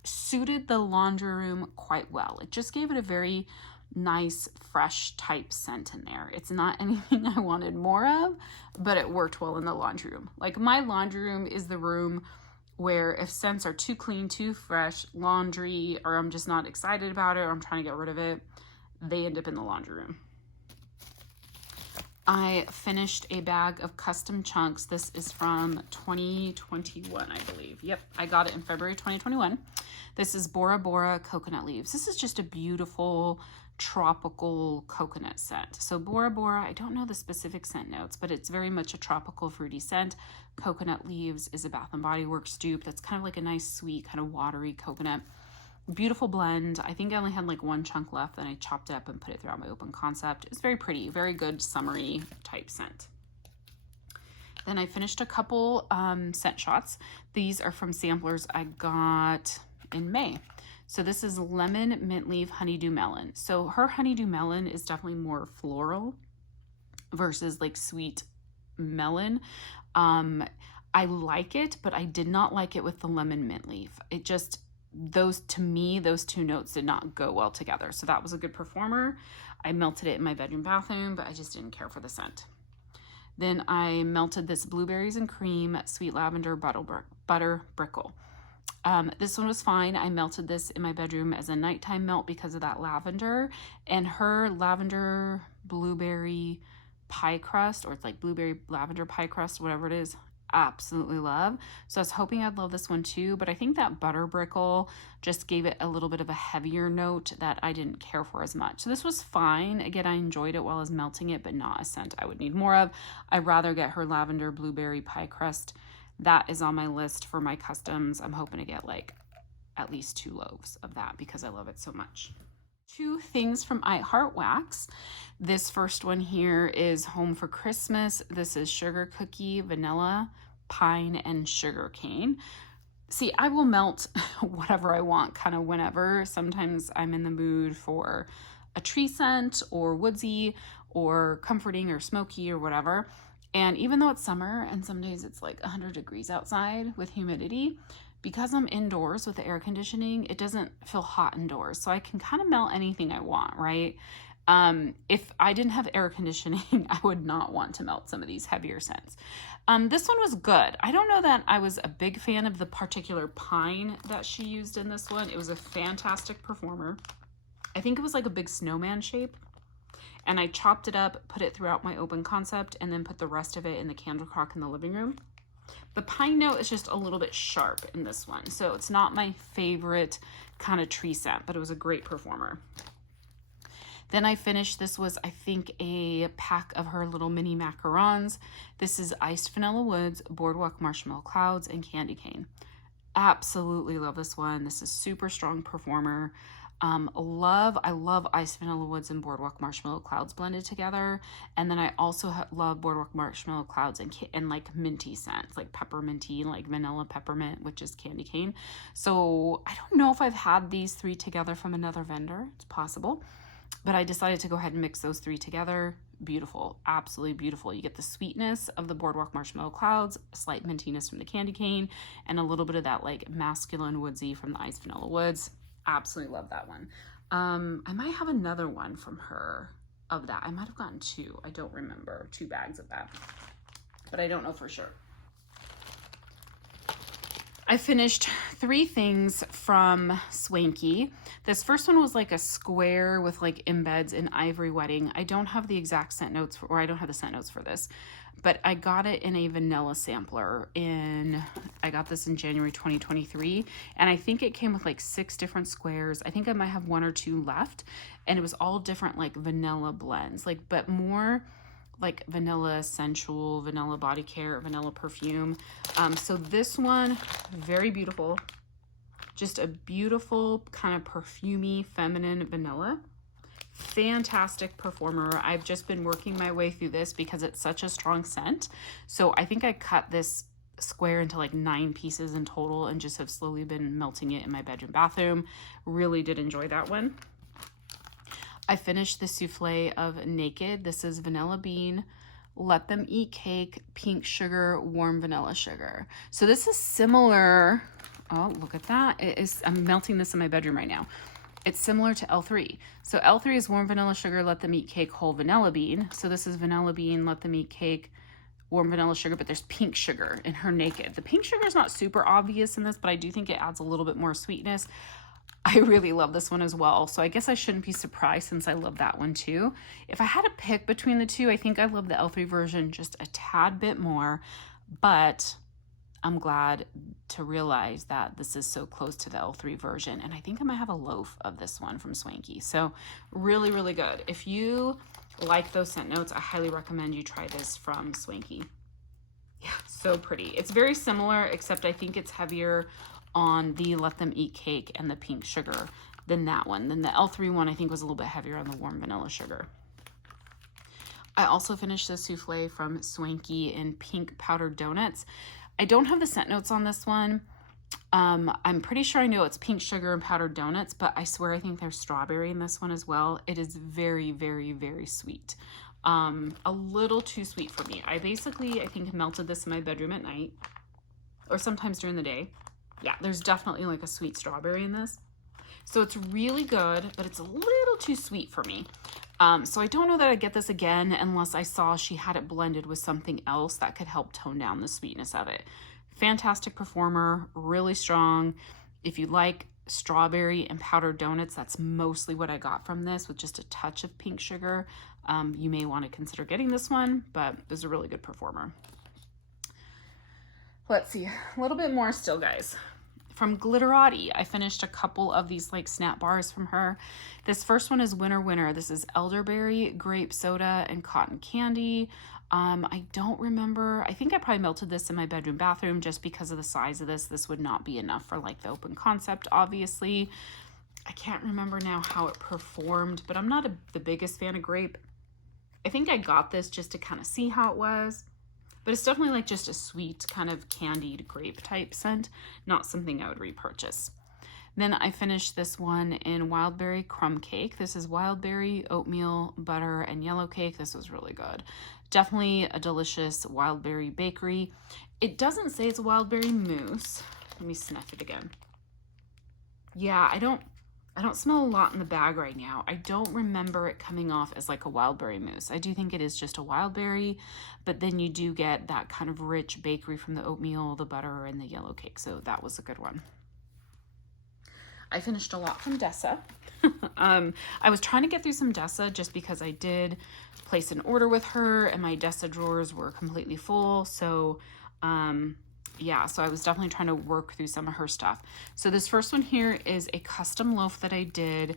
suited the laundry room quite well. It just gave it a very nice fresh type scent in there. It's not anything I wanted more of, but it worked well in the laundry room. Like my laundry room is the room where if scents are too clean, too fresh, laundry, or I'm just not excited about it, or I'm trying to get rid of it, they end up in the laundry room. I finished a bag of custom chunks. This is from 2021, I believe. Yep, I got it in February 2021. This is Bora Bora Coconut Leaves. This is just a beautiful tropical coconut scent. So Bora Bora, I don't know the specific scent notes, but it's very much a tropical fruity scent. Coconut Leaves is a Bath & Body Works dupe. That's kind of like a nice sweet kind of watery coconut. Beautiful blend. I think I only had like 1 chunk left, and I chopped it up and put it throughout my open concept. It's very pretty, very good summery type scent. Then I finished a couple scent shots. These are from samplers I got in May. So this is Lemon Mint Leaf Honeydew Melon. So her Honeydew Melon is definitely more floral versus like sweet melon. I like it, but I did not like it with the lemon mint leaf. It just, those 2 notes did not go well together. So that was a good performer. I melted it in my bedroom bathroom, but I just didn't care for the scent. Then I melted this Blueberries and Cream Sweet Lavender Butter Brickle. This one was fine. I melted this in my bedroom as a nighttime melt because of that lavender, and her lavender blueberry pie crust, or it's like blueberry lavender pie crust, whatever it is, absolutely love. So I was hoping I'd love this one too, but I think that butter brickle just gave it a little bit of a heavier note that I didn't care for as much. So this was fine. Again, I enjoyed it while I was melting it, but not a scent I would need more of. I'd rather get her lavender blueberry pie crust. That is on my list for my customs. I'm hoping to get like at least 2 loaves of that because I love it so much. 2 things from I Heart Wax. This first one here is Home for Christmas. This is sugar cookie, vanilla, pine, and sugar cane. See, I will melt whatever I want kind of whenever. Sometimes I'm in the mood for a tree scent or woodsy or comforting or smoky or whatever. And even though it's summer and some days it's like 100 degrees outside with humidity, because I'm indoors with the air conditioning, it doesn't feel hot indoors. So I can kind of melt anything I want, right? If I didn't have air conditioning, I would not want to melt some of these heavier scents. This one was good. I don't know that I was a big fan of the particular pine that she used in this one. It was a fantastic performer. I think it was like a big snowman shape. And I chopped it up, put it throughout my open concept, and then put the rest of it in the candle crock in the living room. The pine note is just a little bit sharp in this one, so it's not my favorite kind of tree scent, but it was a great performer. Then I finished, this was, I think, a pack of her little mini macarons. This is Iced Vanilla Woods, Boardwalk Marshmallow Clouds, and Candy Cane. Absolutely love this one. This is super strong performer. I love Iced Vanilla Woods and Boardwalk Marshmallow Clouds blended together. And then I also love Boardwalk Marshmallow Clouds and like minty scents, like pepperminty, like vanilla peppermint, which is Candy Cane. So I don't know if I've had these three together from another vendor. It's possible. But I decided to go ahead and mix those three together. Beautiful, absolutely beautiful. You get the sweetness of the Boardwalk Marshmallow Clouds, a slight mintiness from the Candy Cane, and a little bit of that like masculine woodsy from the Iced Vanilla Woods. Absolutely love that one. I might have another one from her of that. I might have gotten two. I don't remember. 2 bags of that, but I don't know for sure. I finished 3 things from Swanky. This first one was like a square with like embeds in Ivory Wedding. I don't have the exact scent notes or I don't have the scent notes for this, but I got it in a vanilla sampler I got this in January 2023. And I think it came with like 6 different squares. I think I might have 1 or 2 left, and it was all different like vanilla blends, like, but more like vanilla sensual, vanilla body care, vanilla perfume. So this one, very beautiful, just a beautiful kind of perfumey feminine vanilla. Fantastic performer. I've just been working my way through this because it's such a strong scent. So I think I cut this square into like 9 pieces in total and just have slowly been melting it in my bedroom bathroom. Really did enjoy that one. I finished the souffle of Naked. This is vanilla bean, let them eat cake, pink sugar, warm vanilla sugar. So this is similar. Oh, look at that. I'm melting this in my bedroom right now. It's similar to L3. So L3 is warm vanilla sugar, let them eat cake, whole vanilla bean. So this is vanilla bean, let them eat cake, warm vanilla sugar, but there's pink sugar in her Naked. The pink sugar is not super obvious in this, but I do think it adds a little bit more sweetness. I really love this one as well. So I guess I shouldn't be surprised since I love that one too. If I had to pick between the two, I think I love the L3 version just a tad bit more, but I'm glad to realize that this is so close to the L3 version. And I think I might have a loaf of this one from Swanky. So really, really good. If you like those scent notes, I highly recommend you try this from Swanky. Yeah, so pretty. It's very similar, except I think it's heavier on the Let Them Eat Cake and the pink sugar than that one. Then the L3 one I think was a little bit heavier on the warm vanilla sugar. I also finished the souffle from Swanky in pink powdered donuts. I don't have the scent notes on this one. I'm pretty sure I know it's pink sugar and powdered donuts, but I swear I think there's strawberry in this one as well. It is very, very, very sweet. A little too sweet for me. I think melted this in my bedroom at night or sometimes during the day. Yeah, there's definitely like a sweet strawberry in this. So it's really good, but it's a little too sweet for me. So I don't know that I'd get this again unless I saw she had it blended with something else that could help tone down the sweetness of it. Fantastic performer, really strong. If you like strawberry and powdered donuts, that's mostly what I got from this with just a touch of pink sugar. You may want to consider getting this one, but it was a really good performer. Let's see, a little bit more still, guys. From Glitterati, I finished a couple of these like snap bars from her. This first one is Winter Winter. This is elderberry, grape soda, and cotton candy. I don't remember. I think I probably melted this in my bedroom bathroom just because of the size of this. This would not be enough for like the open concept, obviously. I can't remember now how it performed, but I'm not the biggest fan of grape. I think I got this just to kind of see how it was. But it's definitely like just a sweet kind of candied grape type scent, not something I would repurchase. Then I finished this one in Wildberry Crumb Cake. This is Wildberry, oatmeal, butter, and yellow cake. This was really good. Definitely a delicious Wildberry bakery. It doesn't say it's a Wildberry mousse, Let me sniff it again. Yeah, I don't smell a lot in the bag right now. I don't remember it coming off as like a wild berry mousse. I do think it is just a wild berry, but then you do get that kind of rich bakery from the oatmeal, the butter, and the yellow cake. So that was a good one. I finished a lot from Desa. I was trying to get through some Desa just because I did place an order with her and my Desa drawers were completely full. So yeah, so I was definitely trying to work through some of her stuff. So this first one here is a custom loaf that I did.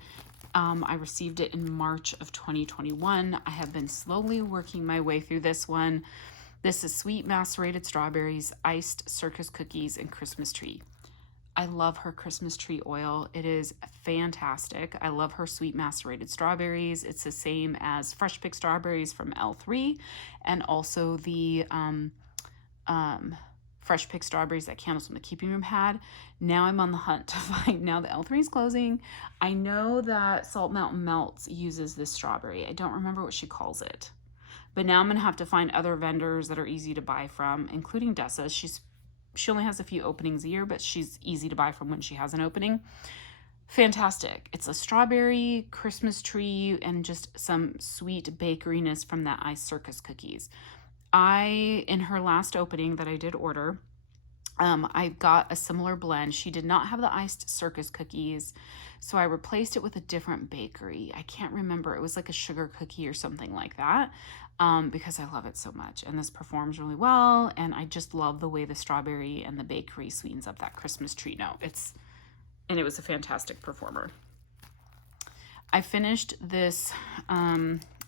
I received it in March of 2021. I have been slowly working my way through this one. This is sweet macerated strawberries, iced circus cookies, and Christmas tree. I love her Christmas tree oil. It is fantastic. I love her sweet macerated strawberries. It's the same as fresh picked strawberries from L3 and also the fresh picked strawberries that Candles from the Keeping Room had. Now I'm on the hunt to find, now the L3 is closing. I know that Salt Mountain Melts uses this strawberry. I don't remember what she calls it. But now I'm going to have to find other vendors that are easy to buy from, including Desa. She only has a few openings a year, but she's easy to buy from when she has an opening. Fantastic. It's a strawberry, Christmas tree, and just some sweet bakeryness from that iced circus cookies. In her last opening that I did order, I got a similar blend. She did not have the iced circus cookies, so I replaced it with a different bakery. I can't remember. It was like a sugar cookie or something like that, because I love it so much. And this performs really well, and I just love the way the strawberry and the bakery sweetens up that Christmas tree note. It was a fantastic performer. I finished this, I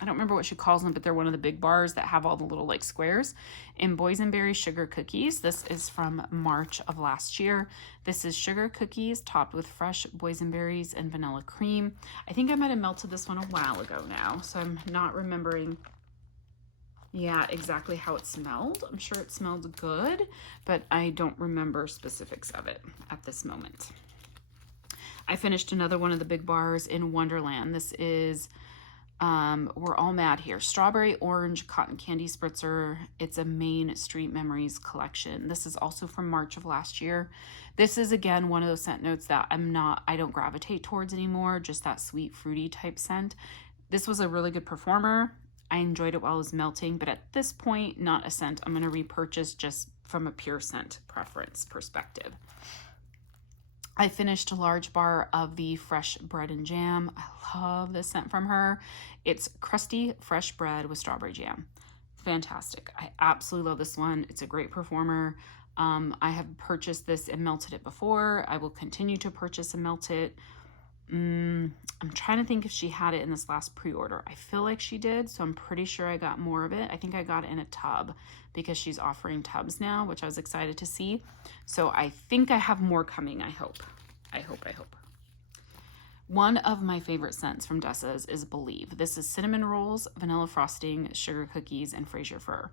don't remember what she calls them, but they're one of the big bars that have all the little like squares in boysenberry sugar cookies. This is from March of last year. This is sugar cookies topped with fresh boysenberries and vanilla cream. I think I might have melted this one a while ago now, so I'm not remembering, yeah, exactly how it smelled. I'm sure it smelled good, but I don't remember specifics of it at this moment. I finished another one of the big bars in Wonderland. This is We're All Mad Here. Strawberry Orange Cotton Candy Spritzer. It's a Main Street Memories collection. This is also from March of last year. This is, again, one of those scent notes that I don't gravitate towards anymore, just that sweet, fruity type scent. This was a really good performer. I enjoyed it while it was melting, but at this point, not a scent I'm going to repurchase just from a pure scent preference perspective. I finished a large bar of the fresh bread and jam. I love this scent from her. It's crusty fresh bread with strawberry jam. Fantastic. I absolutely love this one. It's a great performer. I have purchased this and melted it before. I will continue to purchase and melt it. I'm trying to think if she had it in this last pre-order. I feel like she did, so I'm pretty sure I got more of it. I think I got it in a tub because she's offering tubs now, which I was excited to see. So I think I have more coming, I hope. I hope. One of my favorite scents from Desa's is Believe. This is cinnamon rolls, vanilla frosting, sugar cookies, and Fraser fir.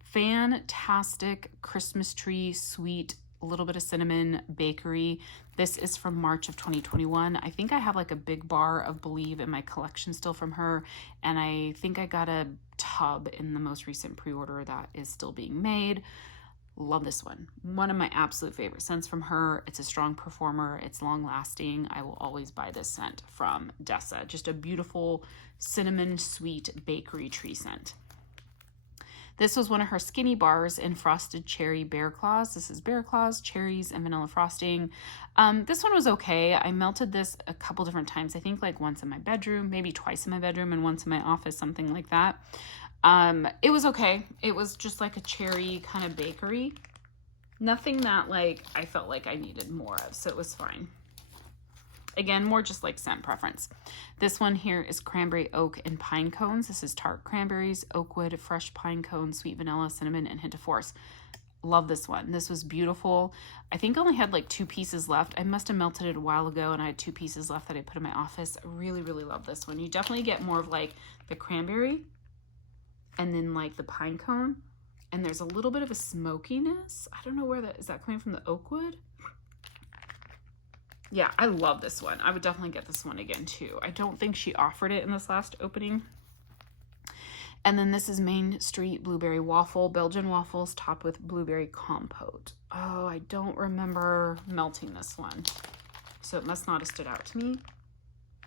Fantastic Christmas tree, sweet, a little bit of cinnamon bakery. This is from March of 2021. I think I have like a big bar of Believe in my collection still from her, and I think I got a tub in the most recent pre-order that is still being made. Love this one. One of my absolute favorite scents from her. It's a strong performer. It's long lasting. I will always buy this scent from Desa. Just a beautiful cinnamon sweet bakery tree scent. This was one of her skinny bars in frosted cherry bear claws. This is bear claws, cherries, and vanilla frosting. This one was okay. I melted this a couple different times. I think like once in my bedroom, maybe twice in my bedroom, and once in my office, something like that. It was okay. It was just like a cherry kind of bakery. Nothing that like I felt like I needed more of, so it was fine. Again, more just like scent preference. This one here is cranberry oak and pine cones. This is tart cranberries, oak wood, fresh pine cones, sweet vanilla, cinnamon, and hint of force. Love this one. This was beautiful. I think I only had like 2 pieces left. I must have melted it a while ago and I had 2 pieces left that I put in my office. I really, really love this one. You definitely get more of like the cranberry and then like the pine cone. And there's a little bit of a smokiness. I don't know where that is. That coming from the oak wood? Yeah, I love this one. I would definitely get this one again too. I don't think she offered it in this last opening. And then this is Main Street Blueberry Waffle, Belgian waffles topped with blueberry compote. Oh, I don't remember melting this one, so it must not have stood out to me.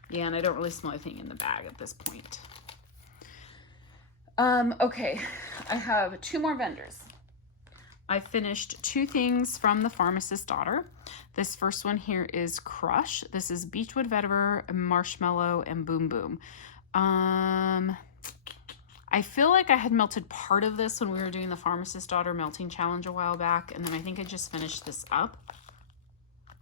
Yeah, and I don't really smell anything in the bag at this point. Okay, I have 2 more vendors. I finished 2 things from the Pharmacist daughter. This first one here is Crush. This is Beechwood Vetiver, Marshmallow, and Boom Boom. I feel like I had melted part of this when we were doing the Pharmacist daughter melting challenge a while back, and then I think I just finished this up.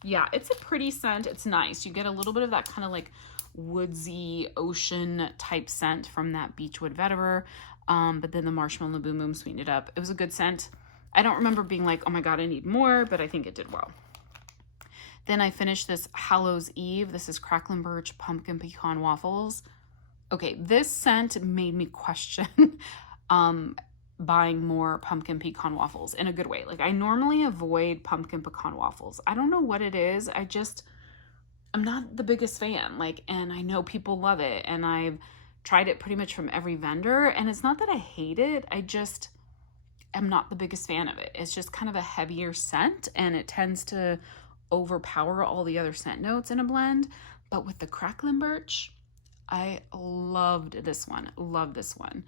Yeah, it's a pretty scent. It's nice. You get a little bit of that kind of like woodsy ocean type scent from that Beechwood Vetiver, but then the marshmallow and the Boom Boom sweetened it up. It was a good scent. I don't remember being like, oh my god, I need more, but I think it did well. Then I finished this Hallows Eve. This is Cracklin' Birch Pumpkin Pecan Waffles. Okay, this scent made me question buying more pumpkin pecan waffles in a good way. Like, I normally avoid pumpkin pecan waffles. I don't know what it is. I'm not the biggest fan. Like, and I know people love it, and I've tried it pretty much from every vendor, and it's not that I hate it. I just am not the biggest fan of it. It's just kind of a heavier scent, and it tends to overpower all the other scent notes in a blend. But with the Cracklin' Birch, I loved this one. Love this one.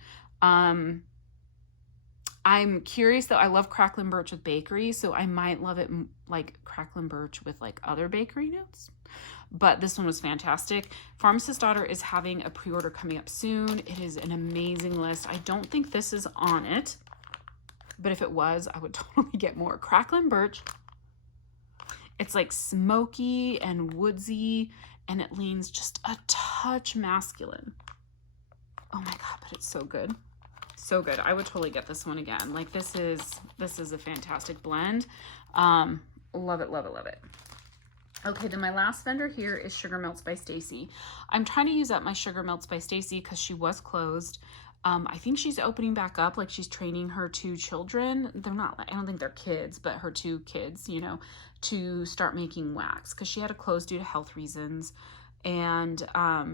I'm curious though. I love Cracklin' Birch with bakery, so I might love it like Cracklin' Birch with like other bakery notes. But this one was fantastic. Pharmacist daughter is having a pre-order coming up soon. It is an amazing list. I don't think this is on it, but if it was, I would totally get more. Cracklin' Birch. It's like smoky and woodsy, and it leans just a touch masculine. Oh my god, but it's so good. So good. I would totally get this one again. Like, this is a fantastic blend. Love it, love it, love it. Okay, then my last vendor here is Sugar Melts by Stacy. I'm trying to use up my Sugar Melts by Stacy because she was closed. I think she's opening back up, like she's training her 2 children. They're not, I don't think they're kids, but her 2 kids, you know, to start making wax because she had to close due to health reasons. And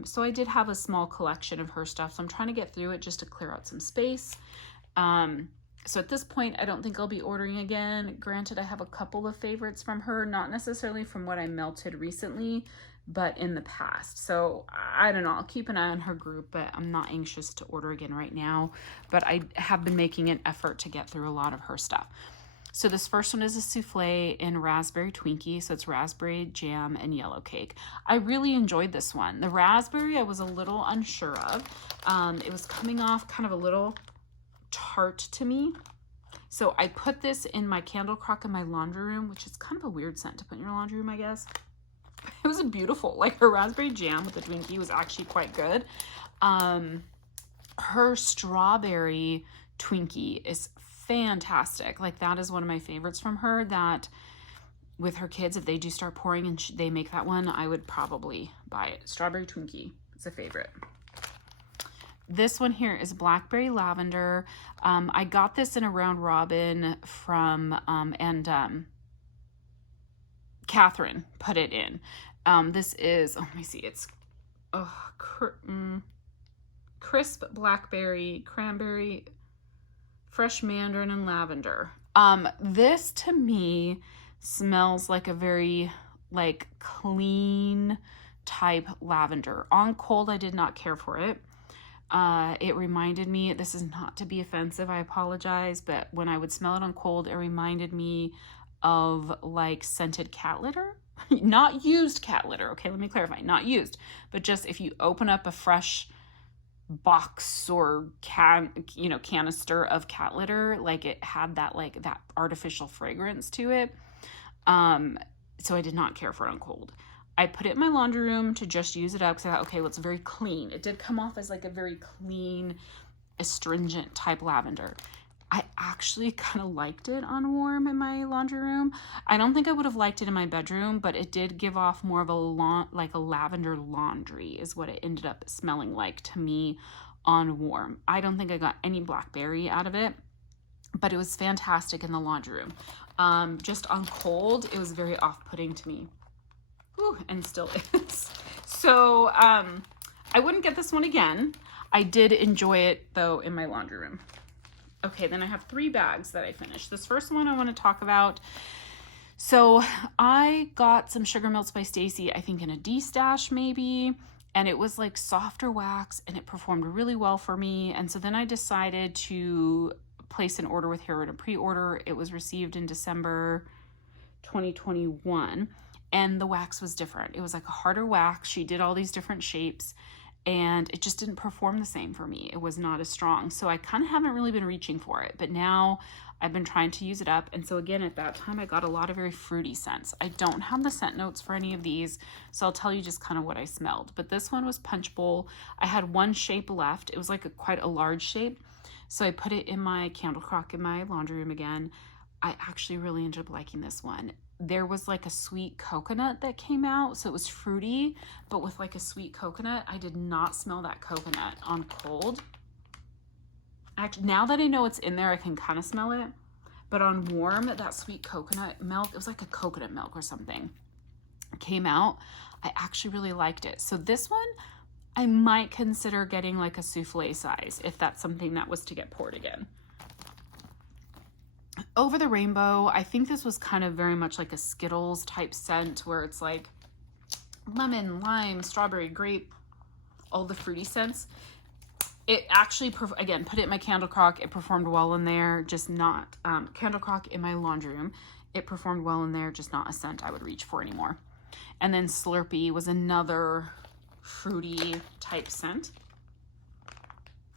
so I did have a small collection of her stuff, so I'm trying to get through it just to clear out some space. So at this point, I don't think I'll be ordering again. Granted, I have a couple of favorites from her, not necessarily from what I melted recently, but in the past. So I don't know, I'll keep an eye on her group, but I'm not anxious to order again right now. But I have been making an effort to get through a lot of her stuff. So this first one is a souffle in raspberry Twinkie. So it's raspberry jam and yellow cake. I really enjoyed this one. The raspberry I was a little unsure of. It was coming off kind of a little tart to me. So I put this in my candle crock in my laundry room, which is kind of a weird scent to put in your laundry room, I guess. It was beautiful. Like, her raspberry jam with the Twinkie was actually quite good. Her strawberry Twinkie is fantastic. Like, that is one of my favorites from her, that with her kids, if they do start pouring and they make that one, I would probably buy it. Strawberry Twinkie is a favorite. This one here is Blackberry Lavender. I got this in a round robin from, Catherine put it in. This is, let me see, it's crisp blackberry, cranberry, fresh mandarin, and lavender. This to me smells like a very like clean type lavender. On cold, I did not care for it. It reminded me, this is not to be offensive, I apologize, but when I would smell it on cold, it reminded me of like scented cat litter. Not used cat litter, okay, let me clarify, not used, but just if you open up a fresh box or canister of cat litter, like it had that like that artificial fragrance to it. So I did not care for it on cold. I put it in my laundry room to just use it up because I thought, okay, well, it's very clean. It did come off as like a very clean, astringent type lavender. I actually kind of liked it on warm in my laundry room. I don't think I would have liked it in my bedroom, but it did give off more of a lavender laundry is what it ended up smelling like to me on warm. I don't think I got any blackberry out of it, but it was fantastic in the laundry room. Just on cold, it was very off-putting to me. Ooh, and still is. So I wouldn't get this one again. I did enjoy it though in my laundry room. Okay, then I have 3 bags that I finished. This first one I want to talk about. So I got some Sugar Melts by Stacy, I think in a D-stash maybe, and it was like softer wax and it performed really well for me. And so then I decided to place an order with her in a pre-order. It was received in December 2021 and the wax was different. It was like a harder wax. She did all these different shapes and it just didn't perform the same for me. It was not as strong. So I kind of haven't really been reaching for it, but now I've been trying to use it up. And so again, at that time, I got a lot of very fruity scents. I don't have the scent notes for any of these, so I'll tell you just kind of what I smelled. But this one was Punch Bowl. I had one shape left. It was like quite a large shape. So I put it in my candle crock in my laundry room again. I actually really ended up liking this one. There was like a sweet coconut that came out. So it was fruity, but with like a sweet coconut. I did not smell that coconut on cold. Actually, now that I know it's in there, I can kind of smell it. But on warm, that sweet coconut milk, it was like a coconut milk or something, came out. I actually really liked it. So this one, I might consider getting like a souffle size if that's something that was to get poured again. Over the Rainbow, I think this was kind of very much like a Skittles type scent where it's like lemon, lime, strawberry, grape, all the fruity scents. It actually, again, put it in my candle crock. It performed well in there, just not, candle crock in my laundry room. It performed well in there, just not a scent I would reach for anymore. And then Slurpee was another fruity type scent.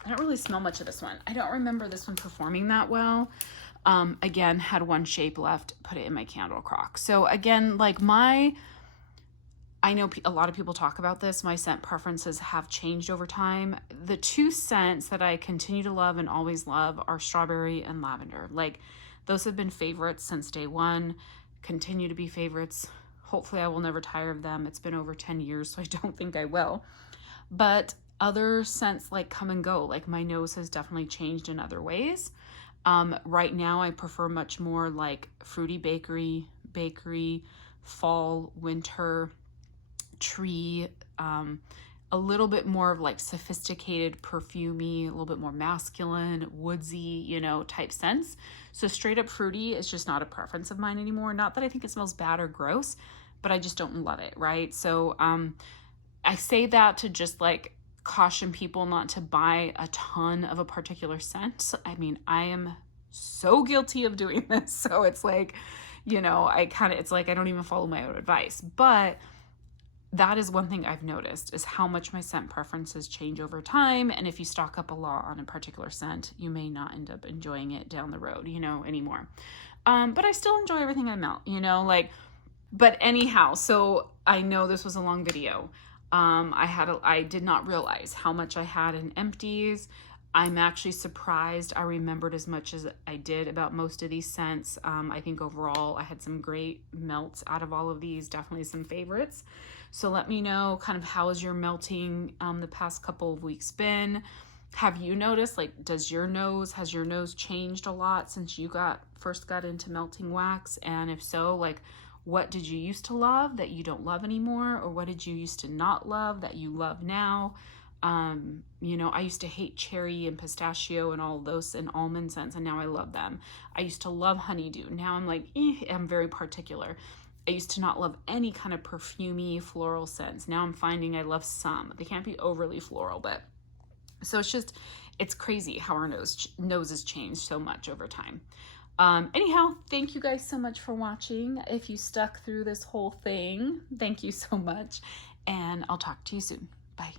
I don't really smell much of this one. I don't remember this one performing that well. Again, had one shape left, put it in my candle crock. So again, like I know a lot of people talk about this. My scent preferences have changed over time. The 2 scents that I continue to love and always love are strawberry and lavender. Like those have been favorites since day one, continue to be favorites. Hopefully I will never tire of them. It's been over 10 years, so I don't think I will. But other scents like come and go. Like my nose has definitely changed in other ways. Right now I prefer much more like fruity bakery, fall, winter, tree, a little bit more of like sophisticated perfumey, a little bit more masculine, woodsy, you know, type scents. So straight up fruity is just not a preference of mine anymore. Not that I think it smells bad or gross, but I just don't love it, right? So I say that to just like caution people not to buy a ton of a particular scent. I mean, I am so guilty of doing this. So it's like, you know, it's like I don't even follow my own advice. But that is one thing I've noticed is how much my scent preferences change over time. And if you stock up a lot on a particular scent, you may not end up enjoying it down the road, you know, anymore. But I still enjoy everything I melt, you know, like, but anyhow, so I know this was a long video. I did not realize how much I had in Empties. I'm actually surprised I remembered as much as I did about most of these scents. I think overall I had some great melts out of all of these, definitely some favorites. So let me know kind of how is your melting the past couple of weeks been? Have you noticed, like, has your nose changed a lot since you first got into melting wax? And if so, like, what did you used to love that you don't love anymore? Or what did you used to not love that you love now? You know, I used to hate cherry and pistachio and all of those and almond scents, and now I love them. I used to love honeydew. Now I'm like, I'm very particular. I used to not love any kind of perfumey floral scents. Now I'm finding I love some. They can't be overly floral, but so it's crazy how our noses change so much over time. Anyhow, thank you guys so much for watching. If you stuck through this whole thing, thank you so much, and I'll talk to you soon. Bye.